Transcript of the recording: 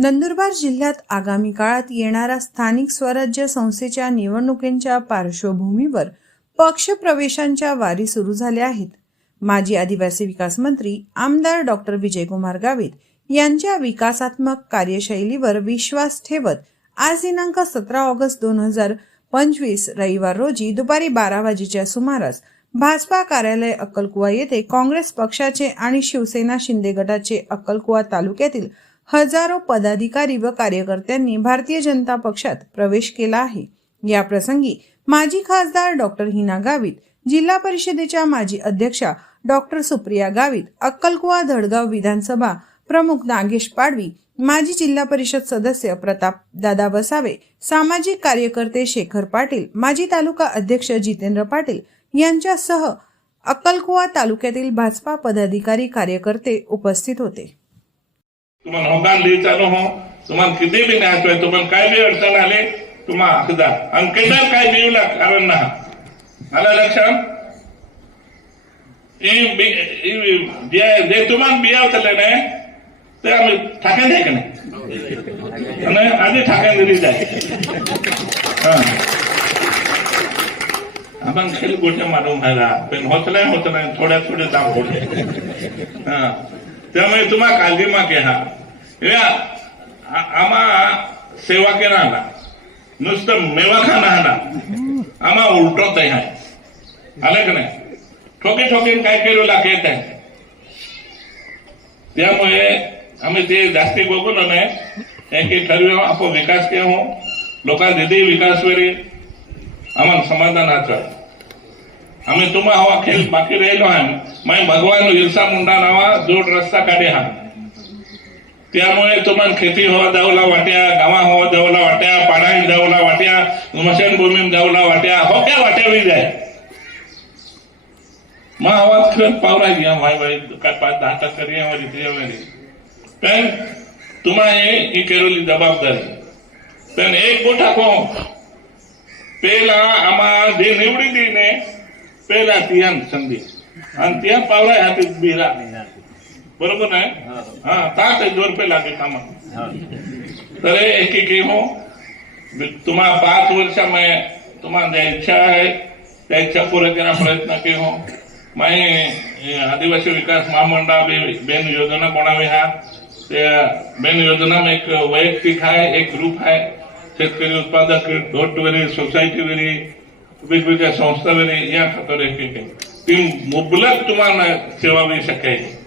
नंदुरबार जिल्ह्यात आगामी काळात येणाऱ्या स्थानिक स्वराज्य संस्थेच्या निवडणुकींच्या पार्श्वभूमीवर पक्षप्रवेशांच्या वारी सुरू झाल्या आहेत. माजी आदिवासी विकास मंत्री आमदार डॉक्टर विजयकुमार गावित यांच्या विकासात्मक कार्यशैलीवर विश्वास ठेवत आज दिनांक सतरा ऑगस्ट दोन हजार पंचवीस रविवार रोजी दुपारी बारा वाजेच्या सुमारास भाजपा कार्यालय अक्कलकुवा येथे काँग्रेस पक्षाचे आणि शिवसेना शिंदे गटाचे अक्कलकुवा तालुक्यातील हजारो पदाधिकारी व कार्यकर्त्यांनी भारतीय जनता पक्षात प्रवेश केला आहे. या प्रसंगी माजी खासदार डॉक्टर हिना गावित जिल्हा परिषदेच्या माजी अध्यक्षा डॉक्टर सुप्रिया गावित अक्कलकुवा धडगाव विधानसभा प्रमुख नागेश पाडवी माजी जिल्हा परिषद सदस्य प्रताप दादा बसावे सामाजिक कार्यकर्ते शेखर पाटील माजी तालुका अध्यक्ष जितेंद्र पाटील यांच्यासह अक्कलकुवा तालुक्यातील भाजपा पदाधिकारी कार्यकर्ते उपस्थित होते. तुम्हाला हंगाम लिहिचानो हो. तुम्हाला किती बी न्यायचो आहे तुम्हाला काय बी अडचण आले तुम्हाला हकदार आणि केदार काय बिवला कारण ना. आला लक्षात? जे तुम्हाला बिया बियावतले नाही ते आम्ही ठाक्यान जाय का नाही? आधी ठाक्यान दिली जाय. आपण खेळ गोष्टी मारून व्हायला पण होत नाही होत नाही. थोड्या थोड्या दाम होते. हा. त्यामुळे तुम्हाला काळजी मागे हा. आम्हा सेवा केला ना. नुसतं मेवा खाना ना. आम्हा उलटवत आहे आलं का नाही? ठोके ठोके काय केलं लाखेत आहे. त्यामुळे आम्ही ते जास्ती बघू ना नाही. की ठरवू आपण विकास के हो लोकांना दिदी विकास वरील आम्हाला समाधानाचं आहे आम्ही तुम्हा हवा खेळ बाकी राहिलो आहे मग भगवान बिरसा मुंडा नावा जोड रस्ता काढे हा त्यामुळे तुम्हाला खेती हवा जाऊला वाट्या गावा हवा जाऊला वाट्या पाण्यात जाऊला वाट्या स्मशानभूमीत जाऊला वाट्या हो क्या वाट्या बी जाय मग आवाज खेळ पावरा घ्या माय बाई काय पाच दहा टक्कर यावरी त्यावरी पण तुम्हा हे ही केलेली जबाबदारी पण एक गोठा को पेला आम्हा जे निवडी दिने पेला तियान संधी. आणि त्या पावरा हातीत बिरा. बरोबर आहे हा तास जोर पे लागे काम तर एकी एक एक हो. तुम्हा पाच वर्ष मैं तुम्हा ज्या इच्छा आहे त्या इच्छा पूर्ण प्रयत्न के हो मैं आदिवासी विकास महामंडळ बेन योजना बनावे हा? त्या बेन योजना में एक वैयक्तिक आहे एक ग्रुप आहे. शेतकरी उत्पादक गटवरी सोसायटीवरी वेगवेगळ्या संस्थांनी या खात्यावर एक एक ती मुबलक तुम्हाला सेवा मिळू शकेल.